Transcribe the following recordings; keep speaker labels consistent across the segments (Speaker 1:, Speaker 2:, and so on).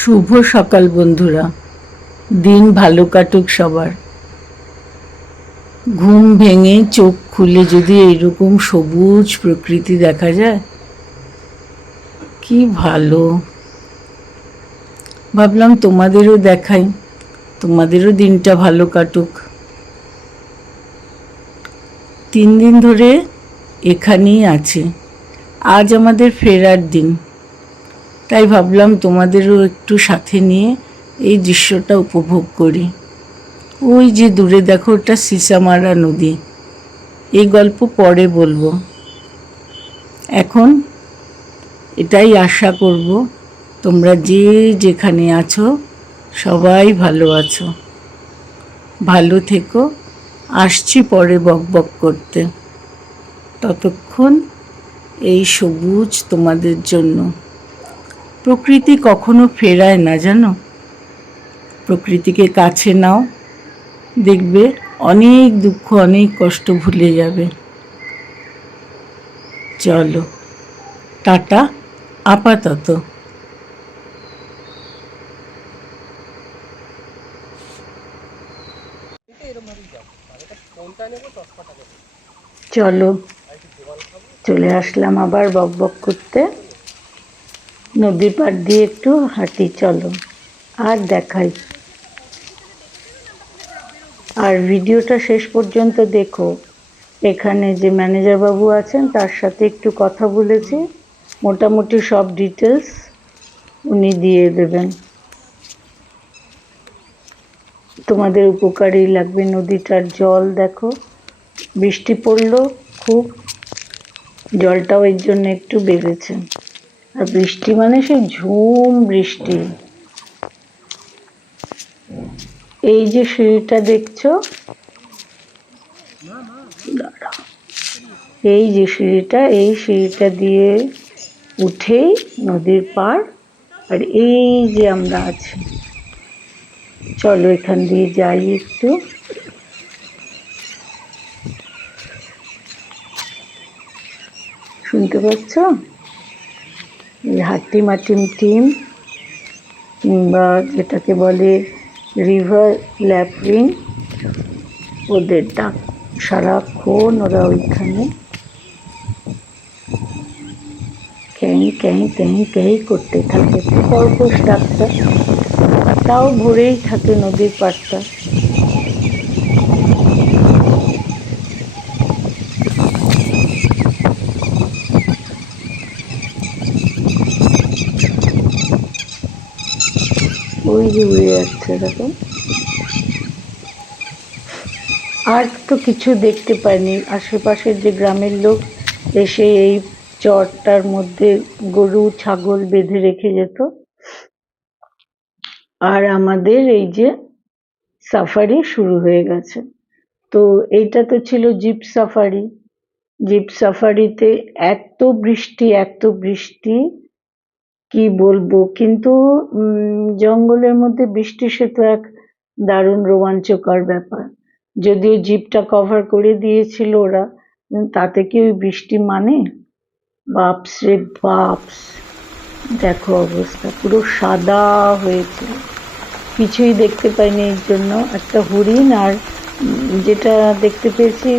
Speaker 1: শুভ সকাল বন্ধুরা। দিন ভালো কাটুক সবার। ঘুম ভেঙে চোখ খুলে যদি এইরকম সবুজ প্রকৃতি দেখা যায়, কি ভালো। ভাবলাম তোমাদেরও দেখাই, তোমাদেরও দিনটা ভালো কাটুক। তিন দিন ধরে এখানেই আছে। আজ আমাদের ফেরার দিন। তাই ভাবলাম তোমাদেরও একটু সাথে নিয়ে এই দৃশ্যটা উপভোগ করি। ওই যে দূরে দেখো ওটা সিসামারা নদী। এই গল্প পরে বলব। এখন এটাই আশা করব, তোমরা যে যেখানে আছো সবাই ভালো আছো। ভালো থেকো, আসছি পরে বক বক করতে। ততক্ষণ এই সবুজ তোমাদের জন্য। প্রকৃতি কখনো ফেরায় না জানো? প্রকৃতিকে কাছে নাও। দেখবে অনেক দুঃখ, অনেক কষ্ট ভুলে যাবে। চলো, টাটা, আপাতত। চলো, চলে আসলাম আবার বক বক করতে। নদীর পাড় দিয়ে একটু হাঁটি, চলো। আর দেখাই। আর ভিডিওটা শেষ পর্যন্ত দেখো। এখানে যে ম্যানেজার বাবু আছেন, তার সাথে একটু কথা বলেছি। মোটামুটি সব ডিটেলস উনি দিয়ে দেবেন। তোমাদের উপকারই লাগবে নদীটার জল, দেখো। বৃষ্টি পড়ল খুব। জলটাও এর জন্য একটু বেড়েছে। আর বৃষ্টি মানে সেই ঝুম বৃষ্টি। এই যে সিঁড়িটা দেখছ? এই যে সিঁড়িটা, এই সিঁড়িটা দিয়ে উঠেই নদীর পার আর এই যে আমরা আছি। চলো এখান দিয়ে যাই একটু। শুনতে পাচ্ছ? হাট্টিম টিম কিংবা যেটাকে বলে রিভার ল্যাপরিং, ওদের ডাক সারাক্ষণ ওরা ওইখানে। ক্যাং ক্যাং ক্যাং ক্যাং করতে থাকে। খরগোশ ডাক্তার তাও ভরেই থাকে নদীর পাড়টা ওই যে উড়ে যাচ্ছে এরকম আর তো কিছু দেখতে পাইনি। আশেপাশের যে গ্রামের লোক এসে এই চরটার মধ্যে গরু, ছাগল বেঁধে রেখে যেত। আর আমাদের এই যে সাফারি শুরু হয়ে গেছে। তো এইটা তো ছিল জিপ সাফারি। জিপ সাফারিতে এত বৃষ্টি এত বৃষ্টি কি বলব? কিন্তু জঙ্গলের মধ্যে বৃষ্টি সে তো এক দারুণ রোমাঞ্চকর ব্যাপার। যদিও জিপটা কভার করে দিয়েছিল ওরা তাতে কি ওই বৃষ্টি মানে? বাপস রে বাপস। দেখো অবস্থা, পুরো সাদা হয়েছিল কিছুই দেখতে পাইনি এর জন্য। একটা হরিণ আর যেটা দেখতে পেয়েছি,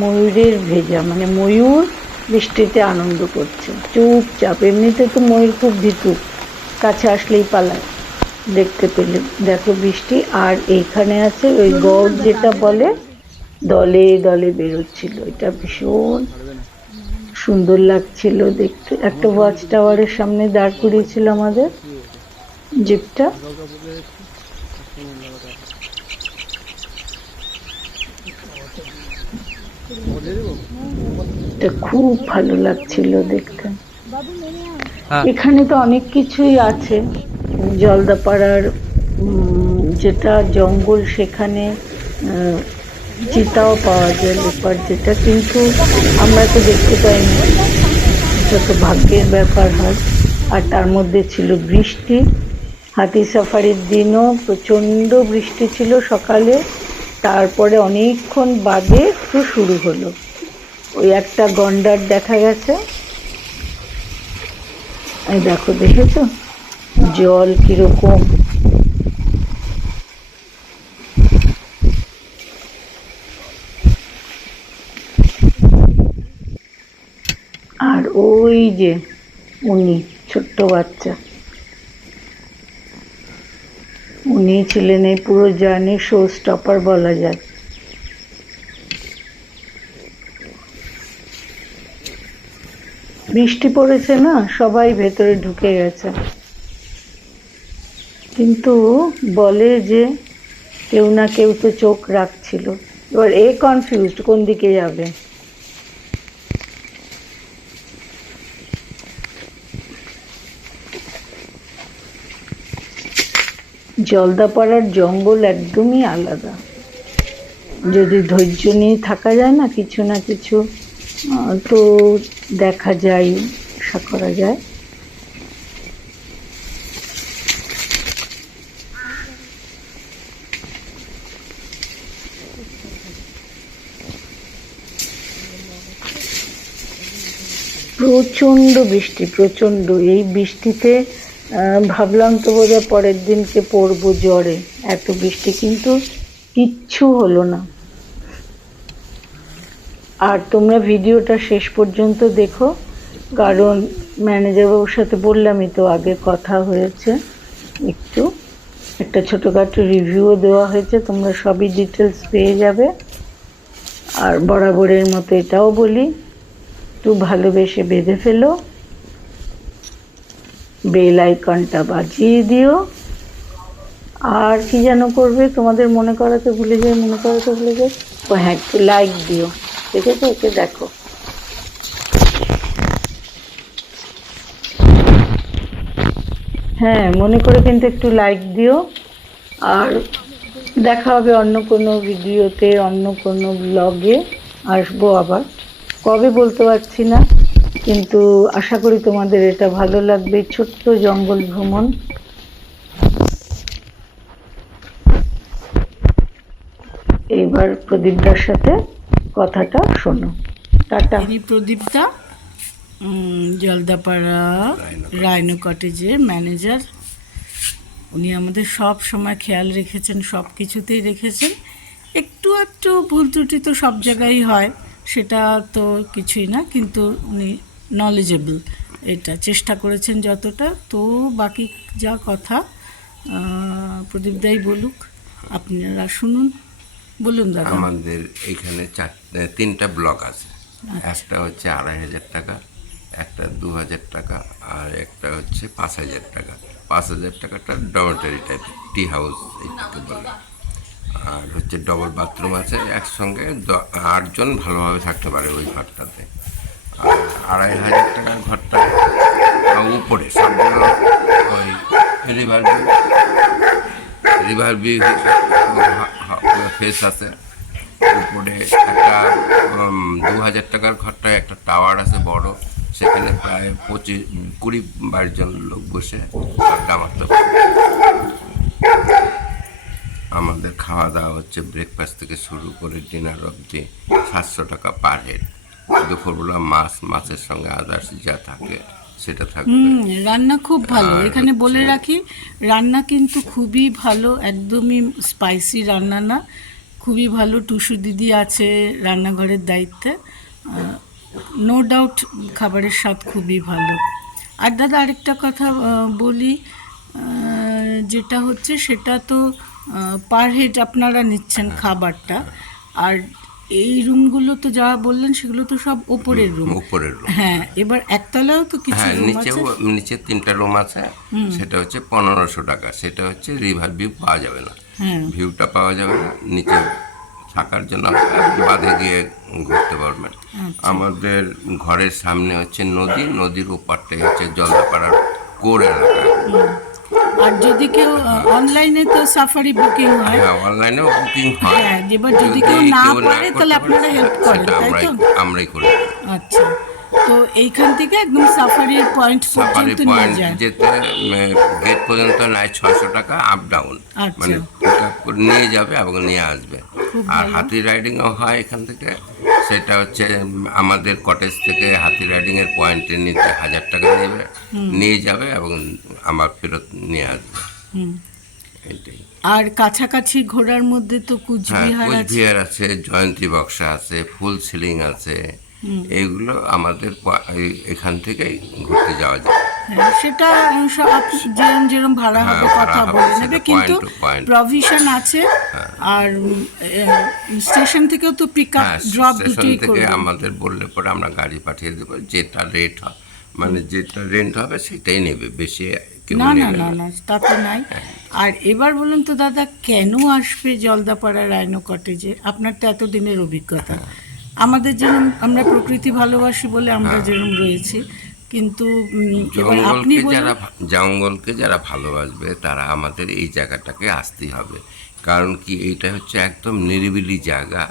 Speaker 1: ময়ূরের ভেজা মানে ময়ূর বৃষ্টিতে আনন্দ করছে। চুপচাপ, এমনিতে তো ময়ূর খুব ভীতু, কাছে আসলেই পালায়। দেখতে পেলে, দেখো বৃষ্টি, আর এইখানে আছে ওই গড় যেটা বলে, দলে দলে বেরোচ্ছিল। এটা ভীষণ সুন্দর লাগছিল দেখতে। একটা ওয়াচ টাওয়ারের সামনে দাঁড় করিয়েছিল আমাদের জিপটা এটা খুব ভালো লাগছিল দেখতে। এখানে তো অনেক কিছুই আছে। জলদাপাড়ার যেটা জঙ্গল সেখানে চিতাও পাওয়া যায় লেপার যেটা কিন্তু আমরা তো দেখতে পাইনি। এটা তো ভাগ্যের ব্যাপার হয়। আর তার মধ্যে ছিল বৃষ্টি। হাতি সাফারির দিনও প্রচণ্ড বৃষ্টি ছিল সকালে। তারপরে অনেকক্ষণ বাদে একটু শুরু হলো। ওই একটা গন্ডার দেখা গেছে। এই দেখো, দেখেছ?
Speaker 2: জল কীরকম। আর ওই যে উনি, ছোট্ট বাচ্চা। উনি ছিলেন এই পুরো জার্নি শো স্টপার বলা যায়। বৃষ্টি পড়েছে না, সবাই ভেতরে ঢুকে গেছে। কিন্তু বলে যে কেউ না কেউ তো চোখ রাখছিল। এবার এ কনফিউজড কোন দিকে যাবে? জলদাপাড়ার জঙ্গল একদমই আলাদা। যদি ধৈর্য নিয়ে থাকা যায় না কিছু না কিছু তো দেখা যায়, আশা করা যায়। প্রচণ্ড বৃষ্টি, প্রচণ্ড। এই বৃষ্টিতে ভাবলাম তো বোধহয় পরের দিনকে পড়ব জ্বরে। এত বৃষ্টি কিন্তু কিচ্ছু হলো না। আর তোমরা ভিডিওটা শেষ পর্যন্ত দেখো, কারণ ম্যানেজার বাবুর সাথে বললামই তো, আগে কথা হয়েছে, একটু, একটা ছোটোখাটো রিভিউও দেওয়া হয়েছে, তোমরা সবই ডিটেলস পেয়ে যাবে। আর বরাবরের মতো এটাও বলি, একটু ভালোবেসে বেঁধে ফেলো, বেল আইকনটা বাজিয়ে দিও। আর কি যেন করবে, তোমাদের মনে করাতে ভুলে যায় মনে করাতে ভুলে যায় ও হ্যাঁ একটু লাইক দিও। দেখেছ একে দেখো। হ্যাঁ মনে করে কিন্তু একটু লাইক দিও। আর দেখা হবে অন্য কোনো ভিডিওতে, অন্য কোনো ব্লগে আসব আবার। কবে বলতে পারছি না, কিন্তু আশা করি তোমাদের এটা ভালো লাগবে। ছোট্ট জঙ্গল ভ্রমণ। এইবার প্রদীপদার সাথে কথাটা শোনো। টাটা।
Speaker 1: ইনি প্রদীপদা জলদাপাড়া রায়নো কটেজের ম্যানেজার। উনি আমাদের সব সময় খেয়াল রেখেছেন, সব কিছুতেই রেখেছেন। একটু একটু ভুল ত্রুটি তো সব জায়গায় হয়, সেটা তো কিছুই না, কিন্তু উনি নলেজেবল এটা চেষ্টা করেছেন যতটা, তো বাকি যা কথা প্রদীপদাই বলুক। আপনারা শুনুন। বলুন দাদা।
Speaker 3: আমাদের এখানে চার তিনটা ব্লক আছে। একটা হচ্ছে আড়াই হাজার টাকা একটা দু হাজার টাকা আর একটা হচ্ছে পাঁচ হাজার টাকা। পাঁচ হাজার টাকাটা ডমেটারি টাইপ টি হাউস এইটাকে বলে। আর হচ্ছে ডবল বাথরুম আছে একসঙ্গে আটজন ভালোভাবে থাকতে পারে ওই ঘরটাতে। আর আড়াই হাজার টাকার ঘরটা উপরে সবগুলো ওই রিভার ভিউ রিভার বি ফেস আছে। উপরে একটা দু হাজার টাকার ঘরটায় একটা টাওয়ার আছে বড়। সেখানে প্রায় পঁচিশ, কুড়ি, বাইশ জন লোক বসে আড্ডা মারতে আমাদের খাওয়া দাওয়া হচ্ছে ব্রেকফাস্ট থেকে শুরু করে ডিনার অবধি সাতশো টাকা পার হেড দুপুরবেলা মাছ, মাছের সঙ্গে আদার্স যা থাকে। সেটা থাকবে।
Speaker 1: হুম রান্না খুব ভালো। এখানে বলে রাখি রান্না কিন্তু খুবই ভালো একদমই স্পাইসি রান্না না। খুবই ভালো টুসু দিদি আছে রান্নাঘরের দায়িত্বে। নো ডাউট খাবারের স্বাদ খুবই ভালো। আর দাদা আরেকটা কথা বলি যেটা হচ্ছে সেটা তো পার হেড আপনারা নিচ্ছেন খাবারটা। আর এই রুমগুলো তো যা বললেন সেগুলো তো সব ওপরের রুম।
Speaker 3: উপরের রুম।
Speaker 1: হ্যাঁ এবার একতলাও তো কিছু
Speaker 3: হ্যাঁ নিচেও নিচে তিনটা রুম আছে সেটা হচ্ছে পনেরোশো টাকা সেটা হচ্ছে রিভার ভিউ পাওয়া যাবে না।
Speaker 1: হ্যাঁ।
Speaker 3: ভিউটা পাওয়া যাবে না নিচে থাকার জন্য বাদে গিয়ে ঘুরতে পারবেন আমাদের ঘরের সামনে হচ্ছে নদী নদীর ওপারটাই হচ্ছে জলদাপাড়ার কোর এলাকা।
Speaker 1: আর যদি কেউ অনলাইনে তো সাফারি বুকিং হয়
Speaker 3: হ্যাঁ অনলাইনেও বুকিং হয়
Speaker 1: হ্যাঁ, এবার যদি কেউ না পারে, তাহলে আপনারা help করেন, তাই তো?
Speaker 3: আমরাই করে।
Speaker 1: আচ্ছা তো এইখান থেকে একদম সাফারির পয়েন্ট
Speaker 3: সাফারি
Speaker 1: পর্যন্ত
Speaker 3: পয়েন্ট যেতে গেট পর্যন্ত নেয় ছয়শো টাকা আপ ডাউন
Speaker 1: আচ্ছা।
Speaker 3: মানে up করে নিয়ে যাবে এবং নিয়ে আসবে আর। হাতি রাইডিংও হয় এখান থেকে সেটা হচ্ছে আমাদের কটেজ থেকে হাতি রাইডিং এর পয়েন্টের নিচে হাজার টাকা নেবে নিয়ে যাবে এবং আমার ফেরত নিয়ে আসবে এটাই।
Speaker 1: আর কাছাকাছি ঘোরার মধ্যে তো
Speaker 3: হ্যাঁ
Speaker 1: কুচবিহার আছে।
Speaker 3: কোচবিহার আছে জয়ন্তী বক্সা আছে ফুল সিলিং আছে। এগুলো আমাদের এখান থেকেই ঘুরতে যাওয়া যায়।
Speaker 1: হ্যাঁ, সেটা যেরম যেরম ভাড়া
Speaker 3: হ্যাঁ,
Speaker 1: হবে কথা বলে নেবে। কিন্তু প্রভিশন আছে আর স্টেশন থেকেও তো পিক আপ ড্রপ দুটোই করবে।
Speaker 3: আমাদের বললে পরে আমরা গাড়ি পাঠিয়ে দেবো। যেটা রেট হয় মানে যেটা রেন্ট হবে সেটাই নেবে। বেশি
Speaker 1: না না না
Speaker 3: না
Speaker 1: তা তো নাই আর এবার বলুন তো দাদা কেন আসবে জলদাপাড়া রায়নো কটেজে? আপনার তো এতদিনের অভিজ্ঞতা। আমাদের যেরকম আমরা প্রকৃতি ভালোবাসি বলে আমরা যেরকম রয়েছি কিন্তু আপনি
Speaker 3: যারা জঙ্গলকে যারা ভালোবাসবে তারা আমাদের এই জায়গাটাকে আসতেই হবে। কারণ কি এইটা হচ্ছে একদম নিরিবিলি জায়গা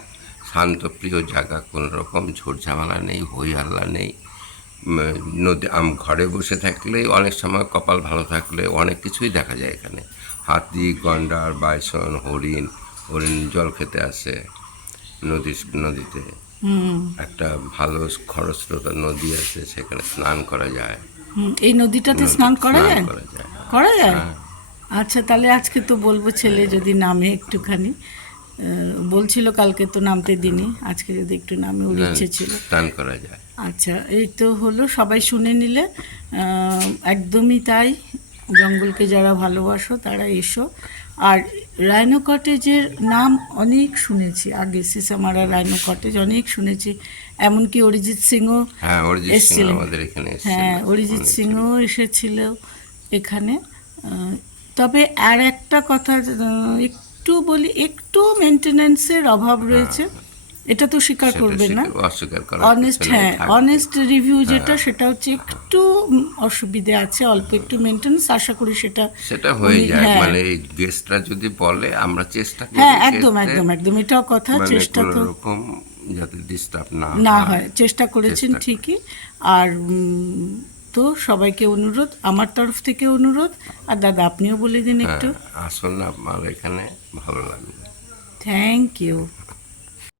Speaker 3: শান্তপ্রিয় জায়গা কোনো রকম ঝোড়ঝামেলা নেই হই হাল্লা নেই। নদী আম ঘরে বসে থাকলে অনেক সময় কপাল ভালো থাকলে অনেক কিছুই দেখা যায় এখানে। হাতি গন্ডার বাইসন হরিণ হরিণ জল খেতে আসে নদী নদীতে।
Speaker 1: হুম।
Speaker 3: একটা ভালো খরস্রোতা নদী আছে সেখানে স্নান করা যায়।
Speaker 1: এই নদীটাতে স্নান করা যায়।
Speaker 3: করা যায়? হ্যাঁ।
Speaker 1: আচ্ছা তাহলে আজকে তো বলব ছেলে যদি নামে একটুখানি। বলছিল কালকে তো নামতে দিনি আজকে যদি একটু নামে ওর ইচ্ছে ছিল।
Speaker 3: স্নান করা যায়।
Speaker 1: আচ্ছা এই তো হলো সবাই শুনে নিলে। একদমই তাই জঙ্গলকে যারা ভালোবাসো তারা এসো। আর রায়নো কটেজের নাম অনেক শুনেছি আগে সিসামারা রায়নো কটেজ অনেক শুনেছি এমনকি অরিজিৎ সিংও
Speaker 3: হ্যাঁ এসেছিল।
Speaker 1: হ্যাঁ অরিজিৎ সিংও এসেছিল এখানে। তবে আর একটা কথা একটু বলি একটু মেনটেনেন্সের অভাব রয়েছে। এটা তো স্বীকার
Speaker 3: সেটা
Speaker 1: করবেন না। অনেস্ট হ্যাঁ অনেস্ট রিভিউ যেটা সেটা হচ্ছে একটু অসুবিধে আছে অল্প একটু মেনটেন্স আশা করি সেটা
Speaker 3: সেটা হয়ে যায়।
Speaker 1: হ্যাঁ।
Speaker 3: মানে এই গেস্টরা যদি বলে আমরা চেষ্টা করি
Speaker 1: হ্যাঁ একদম একদম একদম এটাও কথা
Speaker 3: মানে
Speaker 1: চেষ্টা তো
Speaker 3: রকম যাতে ডিস্টার্ব না
Speaker 1: না হয়। চেষ্টা করেছেন ঠিকই। আর তো সবাইকে অনুরোধ আমার তরফ থেকে অনুরোধ। আর দাদা আপনিও বলে দিন
Speaker 3: হ্যাঁ
Speaker 1: একটু
Speaker 3: আসলে আমার এখানে ভালো লাগবে
Speaker 1: থ্যাংক ইউ